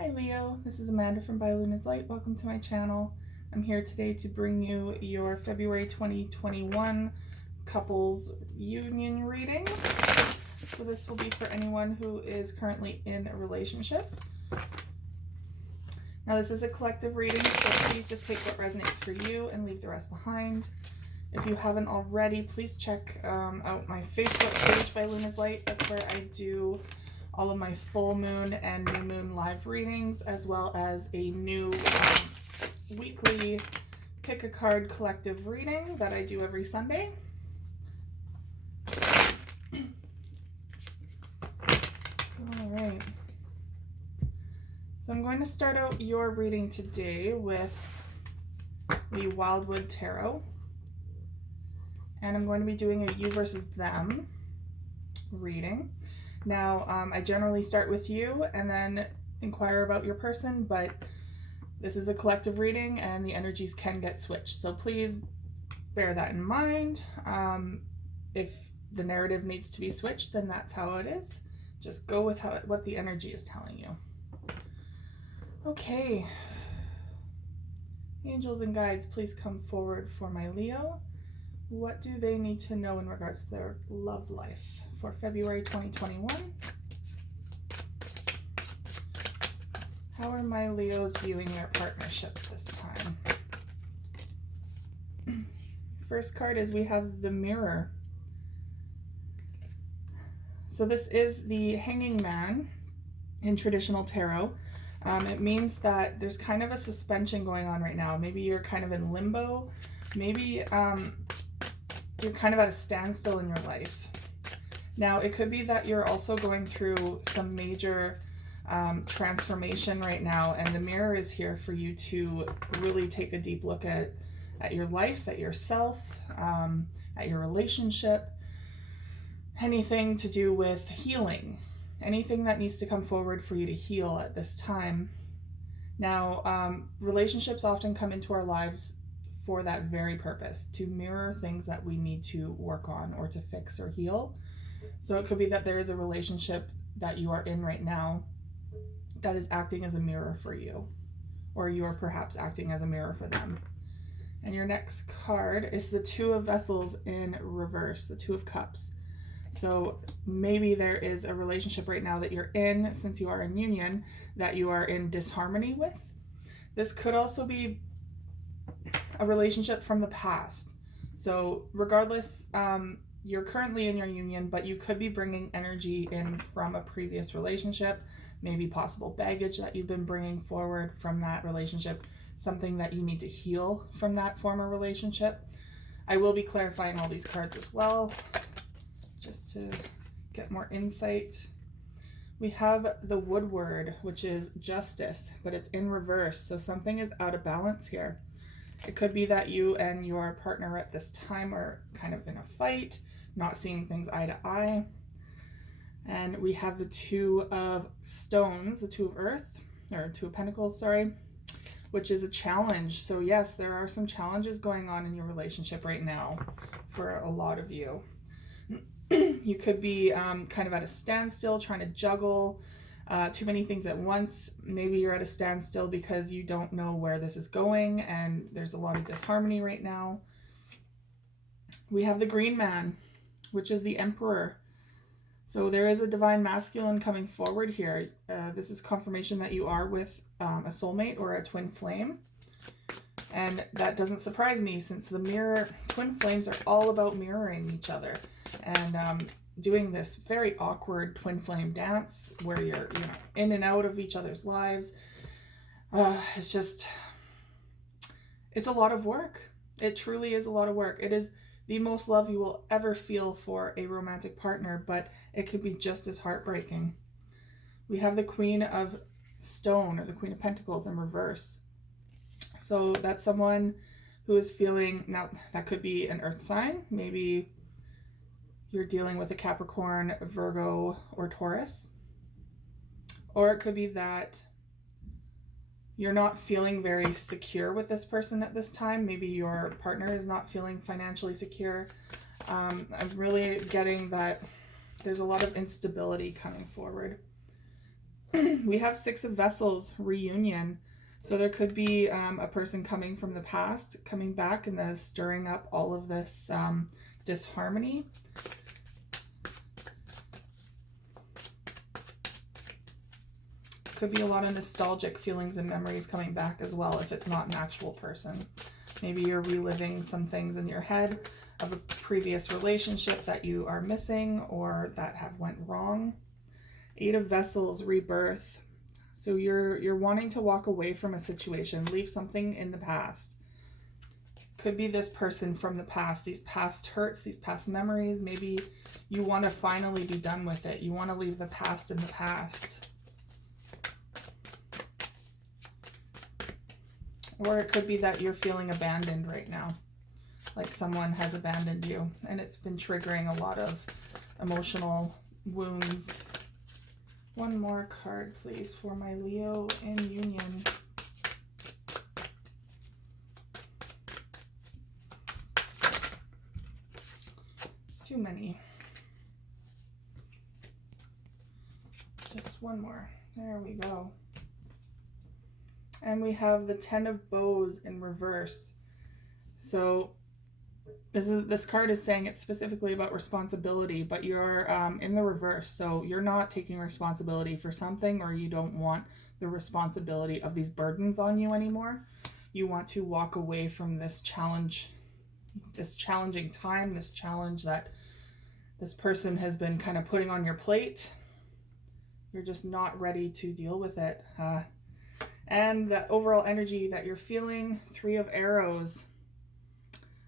Hi Leo, this is Amanda from By Luna's Light. Welcome to my channel. I'm here today to bring you your February 2021 couples union reading. So this will be for anyone who is currently in a relationship. Now this is a collective reading, so please just take what resonates for you and leave the rest behind. If you haven't already, please check out my Facebook page, By Luna's Light. That's where I do all of my full moon and new moon live readings, as well as a new weekly pick a card collective reading that I do every Sunday. All right. So I'm going to start out your reading today with the Wildwood Tarot. And I'm going to be doing a you versus them reading. Now, I generally start with you and then inquire about your person, but this is a collective reading and the energies can get switched. So please bear that in mind. If the narrative needs to be switched, then that's how it is. Just go with what the energy is telling you. Okay. Angels and guides, please come forward for my Leo. What do they need to know in regards to their love life for February 2021? How are my Leos viewing their partnership this time? First card is we have the Mirror. So this is the Hanging Man in traditional tarot. It means that there's kind of a suspension going on right now. Maybe you're kind of in limbo. Maybe you're kind of at a standstill in your life. Now, it could be that you're also going through some major transformation right now, and the Mirror is here for you to really take a deep look at your life, at yourself, at your relationship, anything to do with healing, anything that needs to come forward for you to heal at this time. Now, relationships often come into our lives for that very purpose, to mirror things that we need to work on or to fix or heal. So it could be that there is a relationship that you are in right now that is acting as a mirror for you, or you are perhaps acting as a mirror for them. And your next card is the Two of Vessels in reverse, the Two of Cups. So maybe there is a relationship right now that you're in, since you are in union, that you are in disharmony with. This could also be a relationship from the past. So regardless, you're currently in your union, but you could be bringing energy in from a previous relationship, maybe possible baggage that you've been bringing forward from that relationship, something that you need to heal from that former relationship. I will be clarifying all these cards as well, just to get more insight. We have the Woodward, which is justice, but it's in reverse. So something is out of balance here. It could be that you and your partner at this time are kind of in a fight, not seeing things eye to eye. And we have the Two of Stones, the Two of Earth, or Two of Pentacles, sorry, which is a challenge. So yes, there are some challenges going on in your relationship right now for a lot of you. You could be kind of at a standstill, trying to juggle too many things at once. Maybe you're at a standstill because you don't know where this is going and there's a lot of disharmony right now. We have the Green Man, which is the Emperor. So there is a divine masculine coming forward here. This is confirmation that you are with a soulmate or a twin flame. And that doesn't surprise me, since the twin flames are all about mirroring each other and doing this very awkward twin flame dance where you're in and out of each other's lives. It's a lot of work. It truly is a lot of work. It is the most love you will ever feel for a romantic partner, but it can be just as heartbreaking. We have the Queen of Stone, or the Queen of Pentacles, in reverse. So that's someone who is feeling, now that could be an earth sign. Maybe you're dealing with a Capricorn, Virgo, or Taurus. Or it could be that you're not feeling very secure with this person at this time. Maybe your partner is not feeling financially secure. I'm really getting that there's a lot of instability coming forward. We have Six of Vessels, reunion. So there could be a person coming from the past, coming back, and then stirring up all of this disharmony. Could be a lot of nostalgic feelings and memories coming back as well if it's not an actual person. Maybe you're reliving some things in your head of a previous relationship that you are missing or that have went wrong. Eight of Vessels, rebirth. So you're wanting to walk away from a situation, leave something in the past. Could be this person from the past, these past hurts, these past memories. Maybe you want to finally be done with it. You want to leave the past in the past. Or it could be that you're feeling abandoned right now, like someone has abandoned you, and it's been triggering a lot of emotional wounds. One more card, please, for my Leo in union. It's too many. Just one more. There we go. And we have the Ten of Bows in reverse. So this card is saying it's specifically about responsibility, but you're in the reverse. So you're not taking responsibility for something, or you don't want the responsibility of these burdens on you anymore. You want to walk away from this challenge, this challenging time, this challenge that this person has been kind of putting on your plate. You're just not ready to deal with it. And the overall energy that you're feeling, Three of Arrows.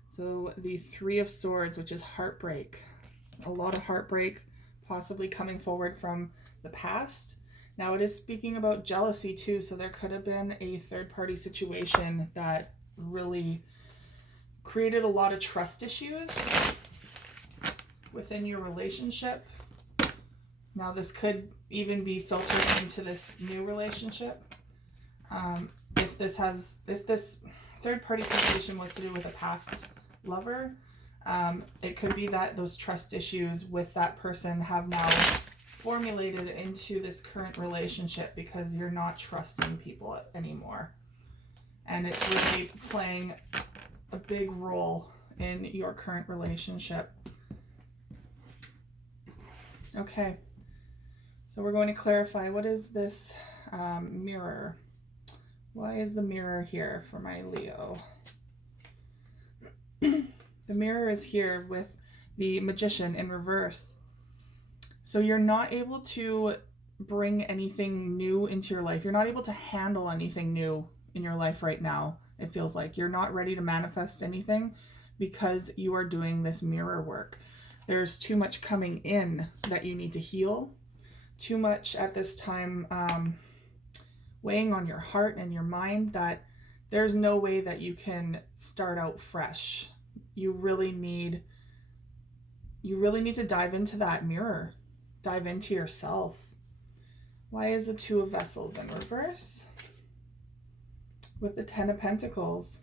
So the Three of Swords, which is heartbreak. A lot of heartbreak, possibly coming forward from the past. Now it is speaking about jealousy too, so there could have been a third-party situation that really created a lot of trust issues within your relationship. Now this could even be filtered into this new relationship. If this third-party situation was to do with a past lover, it could be that those trust issues with that person have now formulated into this current relationship because you're not trusting people anymore. And it's really playing a big role in your current relationship. Okay, so we're going to clarify, what is this mirror? Why is the mirror here for my Leo? The mirror is here with the Magician in reverse. So you're not able to bring anything new into your life. You're not able to handle anything new in your life right now. It feels like you're not ready to manifest anything because you are doing this mirror work. There's too much coming in that you need to heal. Too much at this time weighing on your heart and your mind that there's no way that you can start out fresh. You really need to dive into that mirror. Dive into yourself. Why is the Two of Vessels in reverse? With the Ten of Pentacles.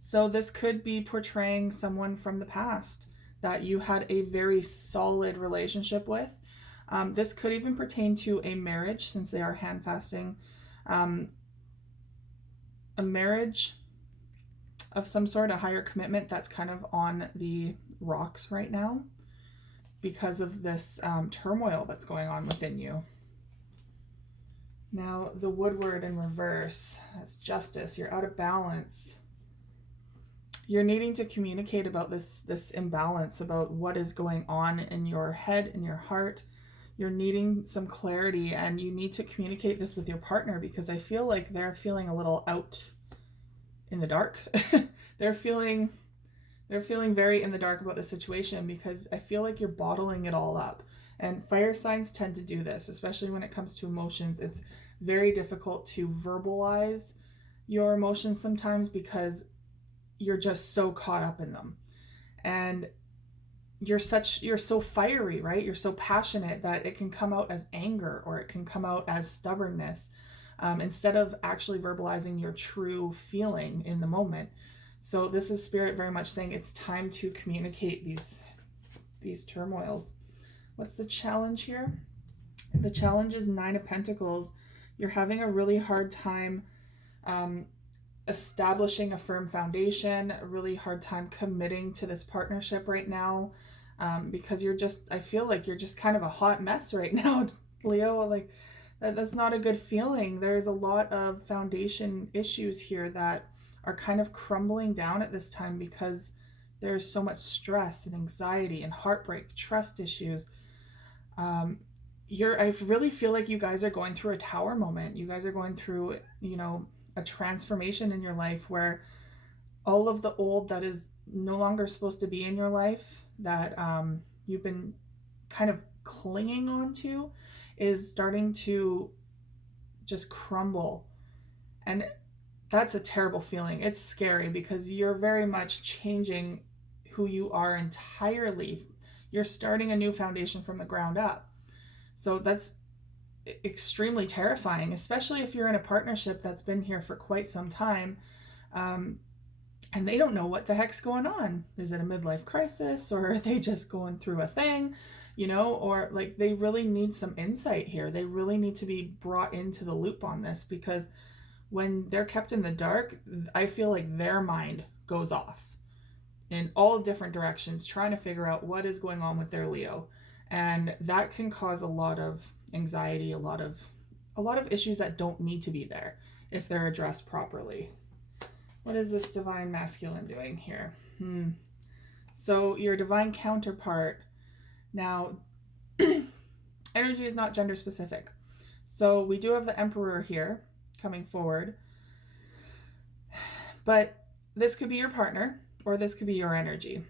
So this could be portraying someone from the past that you had a very solid relationship with. This could even pertain to a marriage, since they are hand fasting. A marriage of some sort, a higher commitment that's kind of on the rocks right now because of this turmoil that's going on within you. Now, the Woodward in reverse, that's Justice. You're out of balance. You're needing to communicate about this imbalance, about what is going on in your head, in your heart. You're needing some clarity, and you need to communicate this with your partner, because I feel like they're feeling a little out in the dark. They're feeling very in the dark about the situation, because I feel like you're bottling it all up. And fire signs tend to do this, especially when it comes to emotions. It's very difficult to verbalize your emotions sometimes because you're just so caught up in them. And you're so fiery, right? You're so passionate that it can come out as anger, or it can come out as stubbornness, instead of actually verbalizing your true feeling in the moment. So this is Spirit very much saying it's time to communicate these turmoils. What's the challenge here? The challenge is Nine of Pentacles. You're having a really hard time establishing a firm foundation, a really hard time committing to this partnership right now, because I feel like you're just kind of a hot mess right now, Leo. Like that's not a good feeling. There's a lot of foundation issues here that are kind of crumbling down at this time because there's so much stress and anxiety and heartbreak, trust issues. I really feel like you guys are going through a tower moment. You guys are going through, a transformation in your life where all of the old that is no longer supposed to be in your life, that you've been kind of clinging on to, is starting to just crumble. And that's a terrible feeling. It's scary because you're very much changing who you are entirely. You're starting a new foundation from the ground up. So that's extremely terrifying, especially if you're in a partnership that's been here for quite some time, and they don't know what the heck's going on. Is it a midlife crisis, or are they just going through a thing, or like they really need some insight here. They really need to be brought into the loop on this, because when they're kept in the dark, I feel like their mind goes off in all different directions trying to figure out what is going on with their Leo. And that can cause a lot of anxiety, a lot of issues that don't need to be there if they're addressed properly. What is this divine masculine doing here? So your divine counterpart, now energy is not gender specific. So we do have the Emperor here coming forward, but this could be your partner or this could be your energy.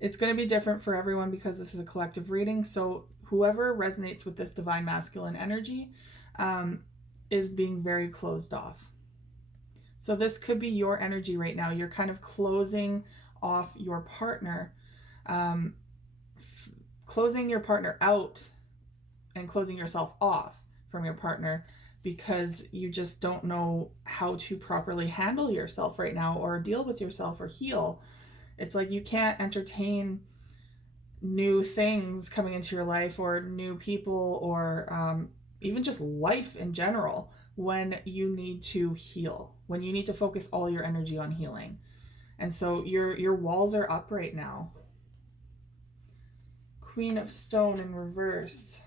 It's going to be different for everyone because this is a collective reading. So whoever resonates with this divine masculine energy is being very closed off. So this could be your energy right now. You're kind of closing off your partner, closing your partner out and closing yourself off from your partner because you just don't know how to properly handle yourself right now or deal with yourself or heal. It's like you can't entertain new things coming into your life or new people or even just life in general when you need to heal, when you need to focus all your energy on healing. And so your walls are up right now. Queen of Stone in reverse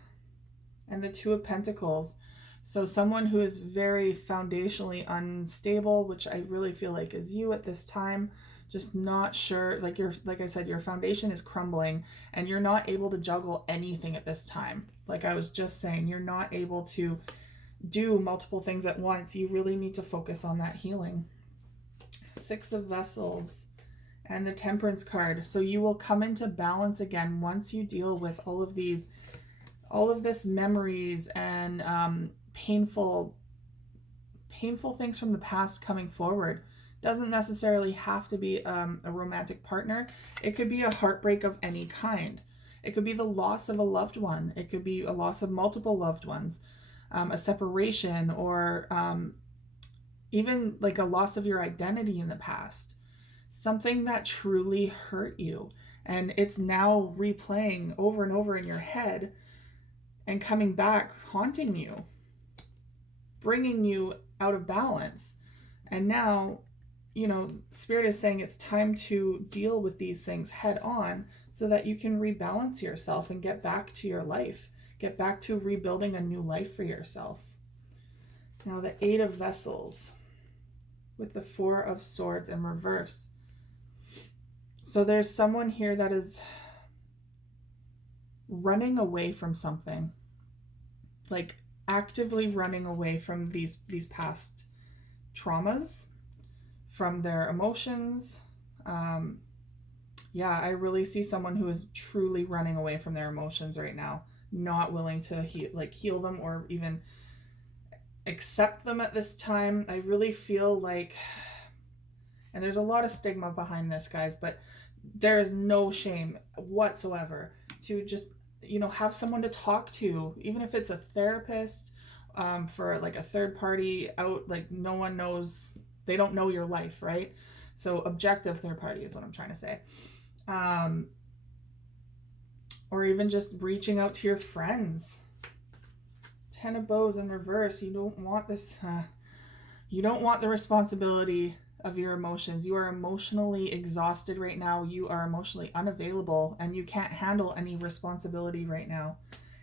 and the Two of Pentacles. So someone who is very foundationally unstable, which I really feel like is you at this time. Just not sure, like I said, your foundation is crumbling and you're not able to juggle anything at this time. Like I was just saying, you're not able to do multiple things at once. You really need to focus on that healing. Six of Vessels and the Temperance card. So you will come into balance again once you deal with all of this memories and painful things from the past coming forward. Doesn't necessarily have to be a romantic partner. It could be a heartbreak of any kind. It could be the loss of a loved one. It could be a loss of multiple loved ones, a separation, or even like a loss of your identity in the past. Something that truly hurt you. And it's now replaying over and over in your head and coming back, haunting you, bringing you out of balance. And now, Spirit is saying it's time to deal with these things head on so that you can rebalance yourself and get back to your life, get back to rebuilding a new life for yourself. Now the Eight of Vessels with the Four of Swords in reverse. So there's someone here that is running away from something, like actively running away from these past traumas, from their emotions. I really see someone who is truly running away from their emotions right now, not willing to heal them or even accept them at this time. I really feel like, and there's a lot of stigma behind this, guys, but there is no shame whatsoever to just, have someone to talk to, even if it's a therapist, for like a third party out, like no one knows, they don't know your life, right? So objective third party is what I'm trying to say. or even just reaching out to your friends. Ten of Bows in reverse. You don't want this. You don't want the responsibility of your emotions. You are emotionally exhausted right now. You are emotionally unavailable, and you can't handle any responsibility right now.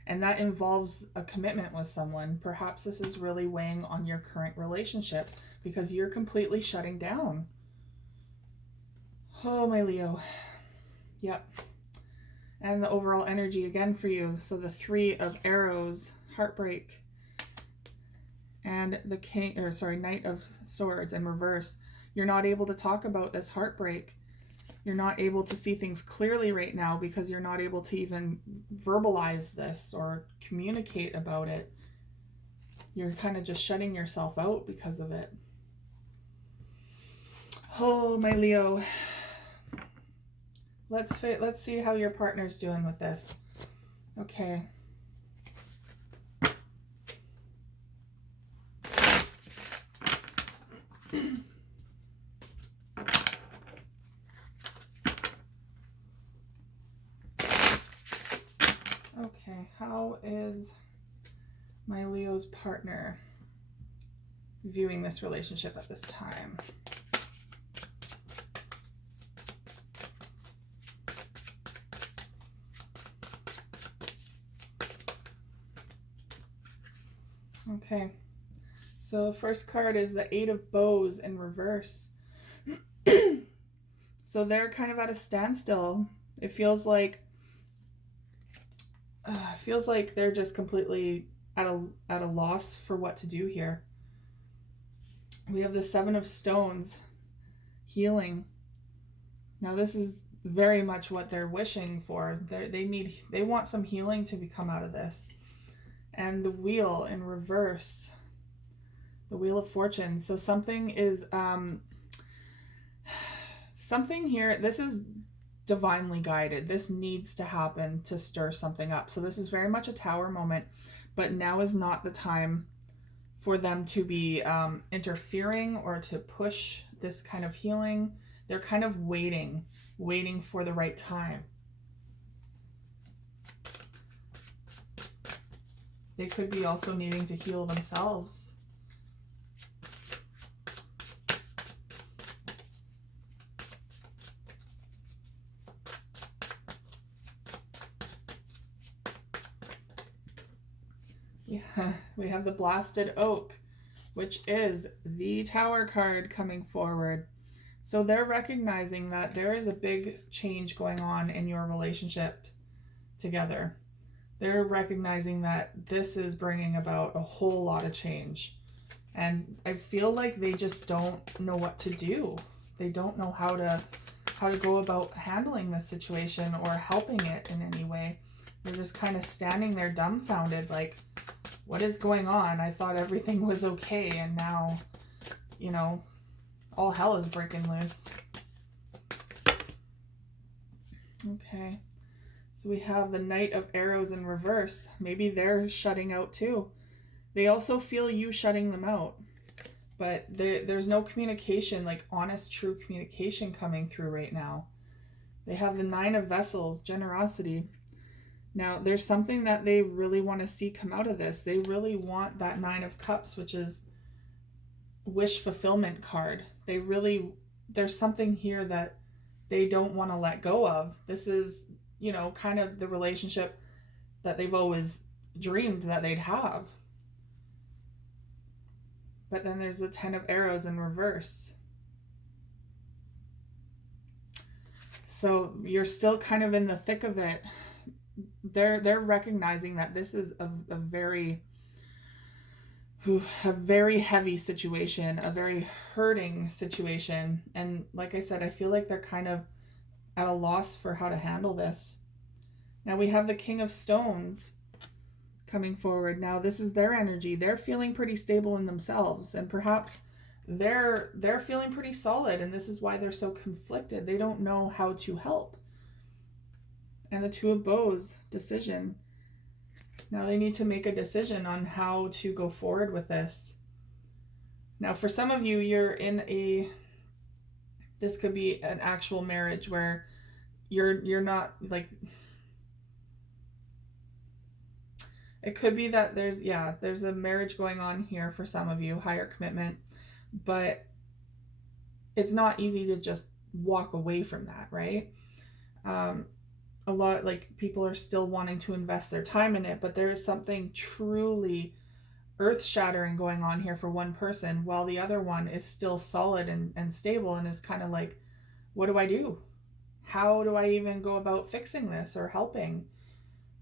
And that involves a commitment with someone. Perhaps this is really weighing on your current relationship because you're completely shutting down. Oh, my Leo. Yep. And the overall energy again for you. So the Three of Arrows, heartbreak, and the Knight of Swords in reverse. You're not able to talk about this heartbreak. You're not able to see things clearly right now because you're not able to even verbalize this or communicate about it. You're kind of just shutting yourself out because of it. Oh, my Leo. Let's see how your partner's doing with this. Okay. Okay, how is my Leo's partner viewing this relationship at this time? Okay, so first card is the Eight of Bows in reverse. So they're kind of at a standstill. It feels like they're just completely at a loss for what to do here. We have the Seven of Stones, healing. Now this is very much what they're wishing for. They want some healing to come out of this. And the Wheel in reverse, the Wheel of Fortune. So something is something here. This is divinely guided. This needs to happen to stir something up. So this is very much a Tower moment, but now is not the time for them to be interfering or to push this kind of healing. They're kind of waiting for the right time. They could be also needing to heal themselves. Yeah, we have the Blasted Oak, which is the Tower card coming forward. So they're recognizing that there is a big change going on in your relationship together. They're recognizing that this is bringing about a whole lot of change. And I feel like they just don't know what to do. They don't know how to go about handling this situation or helping it in any way. They're just kind of standing there dumbfounded, like, what is going on? I thought everything was okay, and now, you know, all hell is breaking loose. Okay. So we have the Knight of Arrows in reverse. Maybe they're shutting out too. They also feel you shutting them out. But there's no communication, like honest, true communication coming through right now. They have the Nine of Vessels, generosity. Now, there's something that they really want to see come out of this. They really want that Nine of Cups, which is wish fulfillment card. There's something here that they don't want to let go of. This is, you know, kind of the relationship that they've always dreamed that they'd have. But then there's the Ten of Arrows in reverse. So you're still kind of in the thick of it. They're recognizing that this is a very heavy situation, a very hurting situation. And like I said, I feel like they're kind of at a loss for how to handle this. Now we have the King of Stones coming forward. Now this is their energy. They're feeling pretty stable in themselves, and perhaps they're feeling pretty solid, and this is why they're so conflicted. They don't know how to help. And the Two of Bows, decision. Now they need to make a decision on how to go forward with this. Now for some of you, you're in this could be an actual marriage where you're not like, It could be that there's a marriage going on here for some of you, higher commitment, but it's not easy to just walk away from that, right? A lot, like, people are still wanting to invest their time in it, but there is something truly earth-shattering going on here for one person, while the other one is still solid and stable and is kind of like, what do I do? How do I even go about fixing this or helping?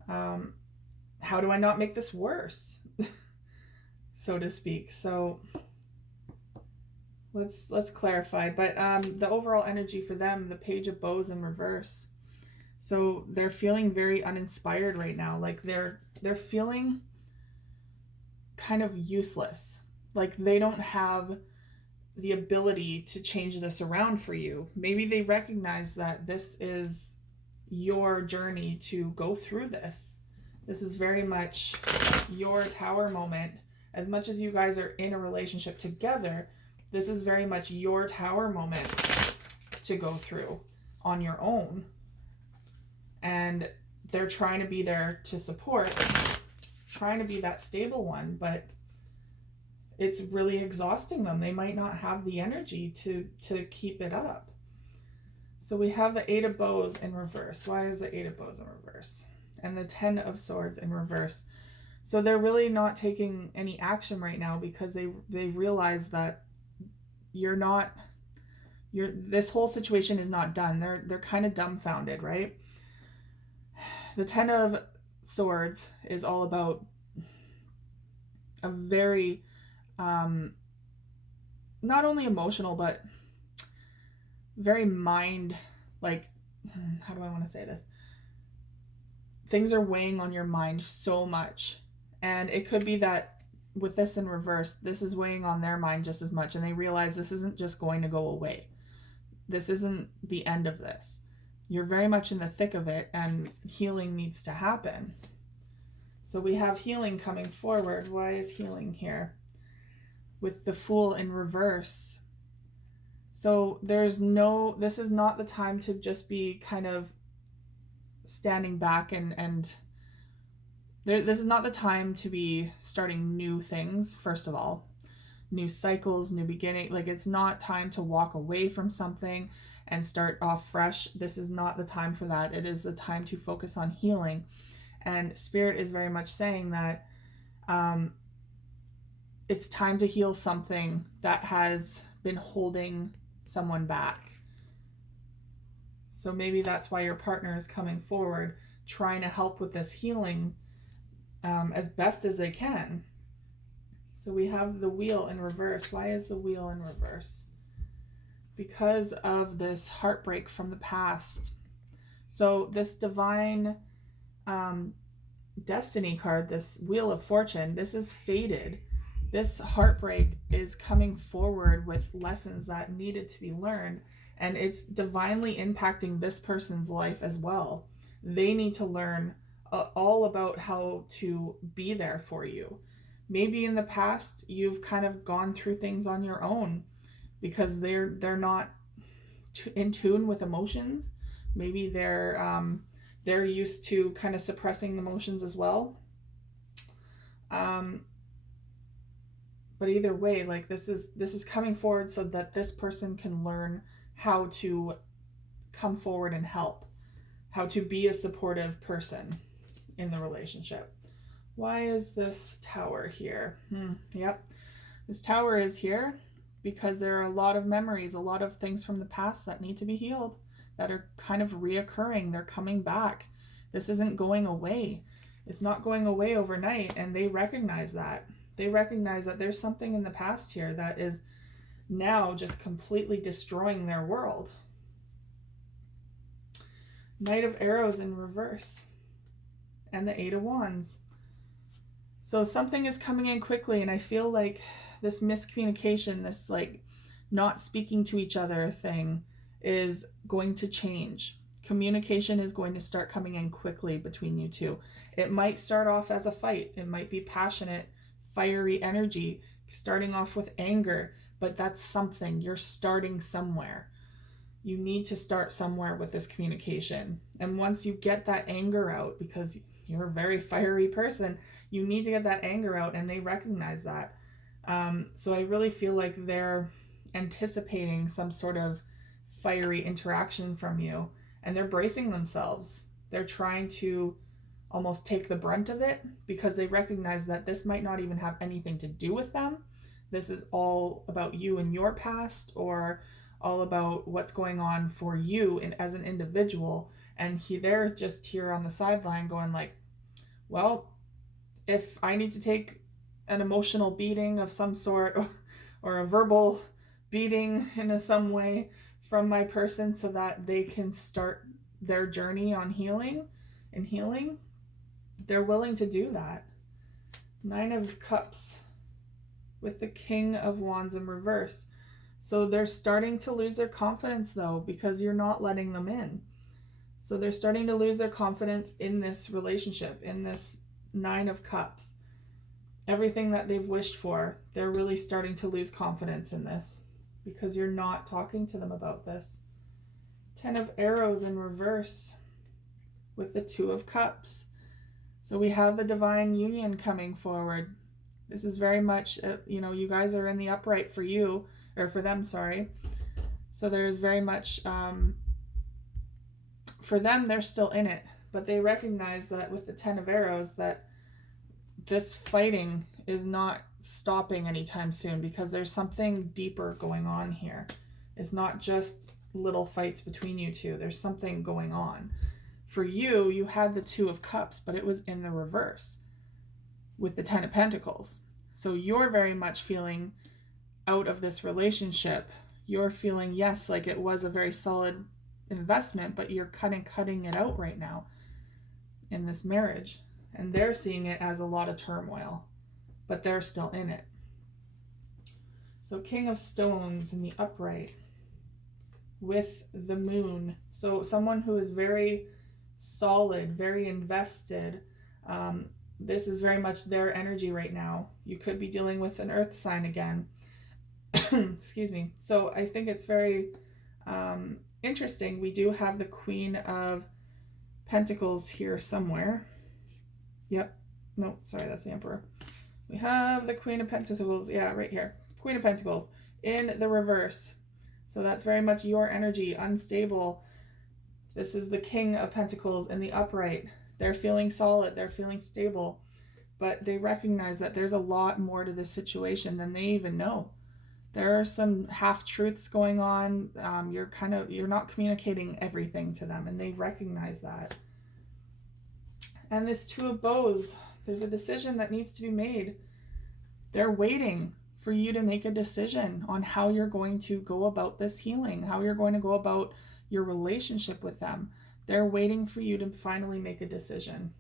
How do I not make this worse? So to speak. So let's clarify. But the overall energy for them, the Page of Bows in reverse. So they're feeling very uninspired right now. Like they're feeling kind of useless. Like they don't have the ability to change this around for you. Maybe they recognize that this is your journey to go through this. This is very much your Tower moment. As much as you guys are in a relationship together, this is very much your Tower moment to go through on your own. And they're trying to be there to support, trying to be that stable one, but it's really exhausting them. They might not have the energy to keep it up. So we have the Eight of Bows in reverse. Why is the Eight of Bows in reverse? And the Ten of Swords in reverse. So they're really not taking any action right now because they realize that this whole situation is not done. They're kind of dumbfounded, right? The Ten of Swords is all about a very not only emotional but very mind, like, how do I want to say this? Things are weighing on your mind so much, and it could be that with this in reverse, this is weighing on their mind just as much, and they realize this isn't just going to go away. This isn't the end of this. You're very much in the thick of it, and healing needs to happen. So we have healing coming forward. Why is healing here? With the Fool in reverse. So this is not the time to just be kind of standing back and this is not the time to be starting new things. First of all, new cycles, new beginning. Like, it's not time to walk away from something and start off fresh. This is not the time for that. It is the time to focus on healing. And Spirit is very much saying that it's time to heal something that has been holding someone back. So maybe that's why your partner is coming forward, trying to help with this healing as best as they can. So we have the Wheel in reverse. Why is the Wheel in reverse? Because of this heartbreak from the past. So this Divine Destiny card, this Wheel of Fortune, this is fated. This heartbreak is coming forward with lessons that needed to be learned, and it's divinely impacting this person's life as well. They need to learn all about how to be there for you. Maybe in the past you've kind of gone through things on your own because they're not in tune with emotions. Maybe they're used to kind of suppressing emotions as well. But either way, like, this is coming forward so that this person can learn how to come forward and help, how to be a supportive person in the relationship. Why is this Tower here? Yep. This Tower is here because there are a lot of memories, a lot of things from the past that need to be healed, that are kind of reoccurring. They're coming back. This isn't going away. It's not going away overnight, and they recognize that. They recognize that there's something in the past here that is now just completely destroying their world. Knight of Arrows in reverse. And the Eight of Wands. So something is coming in quickly, and I feel like this miscommunication, this like not speaking to each other thing is going to change. Communication is going to start coming in quickly between you two. It might start off as a fight. It might be passionate, fiery energy, starting off with anger, but that's something. You're starting somewhere. You need to start somewhere with this communication. And once you get that anger out, because you're a very fiery person. You need to get that anger out, and they recognize that. So I really feel like they're anticipating some sort of fiery interaction from you, and they're bracing themselves. They're trying to almost take the brunt of it because they recognize that this might not even have anything to do with them. This is all about you and your past, or all about what's going on for you as an individual. And they're just here on the sideline going like, well, if I need to take an emotional beating of some sort, or a verbal beating in some way from my person so that they can start their journey on healing, they're willing to do that. 9 of Cups with the King of Wands in reverse. So they're starting to lose their confidence though, because you're not letting them in. So they're starting to lose their confidence in this relationship, in this 9 of Cups. Everything that they've wished for, they're really starting to lose confidence in this because you're not talking to them about this. 10 of Arrows in reverse with the 2 of Cups. So we have the divine union coming forward. This is very much, you guys are in the upright for you, or for them, sorry. So there's very much, for them, they're still in it, but they recognize that with the 10 of Arrows that this fighting is not stopping anytime soon because there's something deeper going on here. It's not just little fights between you two. There's something going on. For you, you had the 2 of Cups, but it was in the reverse with the 10 of Pentacles. So you're very much feeling out of this relationship. You're feeling, yes, like it was a very solid investment, but you're cutting it out right now in this marriage. And they're seeing it as a lot of turmoil, but they're still in it. So King of Stones in the upright with the Moon. So someone who is very solid, very invested. This is very much their energy right now. You could be dealing with an earth sign again. Excuse me. So I think it's very interesting. We do have the Queen of Pentacles here somewhere. Yep. No, sorry, that's the Emperor. We have the Queen of Pentacles. Yeah, right here. Queen of Pentacles in the reverse. So that's very much your energy, unstable. This is the King of Pentacles in the upright. They're feeling solid. They're feeling stable. But they recognize that there's a lot more to this situation than they even know. There are some half-truths going on. You're not communicating everything to them, and they recognize that. And this 2 of Bows, there's a decision that needs to be made. They're waiting for you to make a decision on how you're going to go about this healing, how you're going to go about your relationship with them. They're waiting for you to finally make a decision.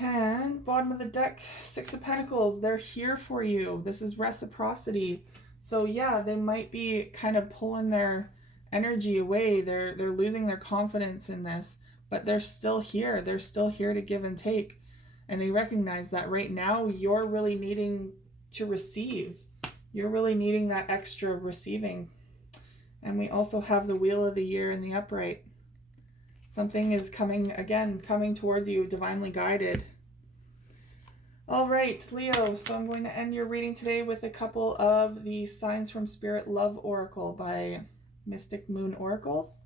And bottom of the deck, 6 of Pentacles, they're here for you. This is reciprocity. So yeah, they might be kind of pulling their energy away. They're losing their confidence in this, but they're still here. They're still here to give and take. And they recognize that right now you're really needing to receive. You're really needing that extra receiving. And we also have the Wheel of the Year in the upright. Something is coming towards you, divinely guided. All right, Leo, so I'm going to end your reading today with a couple of the Signs from Spirit Love Oracle by Mystic Moon Oracles.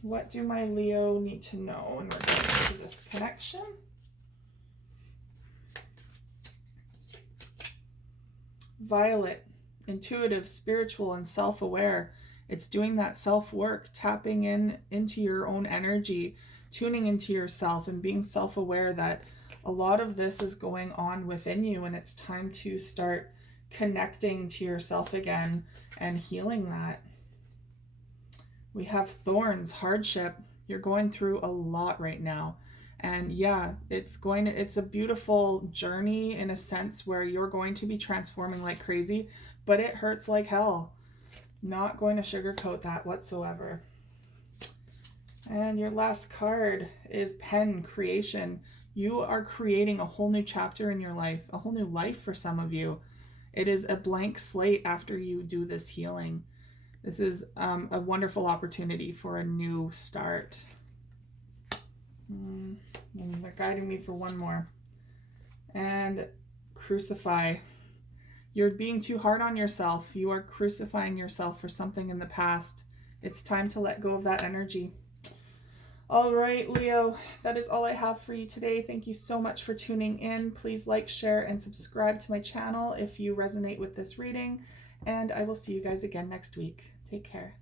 What do my Leo need to know in regards to this connection? Violet, intuitive, spiritual, and self-aware. It's doing that self-work, tapping into your own energy, tuning into yourself, and being self-aware that a lot of this is going on within you, and it's time to start connecting to yourself again and healing that. We have Thorns, hardship. You're going through a lot right now. And yeah, it's a beautiful journey in a sense where you're going to be transforming like crazy, but it hurts like hell. Not going to sugarcoat that whatsoever. And your last card is Pen, creation. You are creating a whole new chapter in your life, a whole new life for some of you. It is a blank slate after you do this healing. This is a wonderful opportunity for a new start. And they're guiding me for one more. And crucify. You're being too hard on yourself. You are crucifying yourself for something in the past. It's time to let go of that energy. All right, Leo, that is all I have for you today. Thank you so much for tuning in. Please like, share, and subscribe to my channel if you resonate with this reading. And I will see you guys again next week. Take care.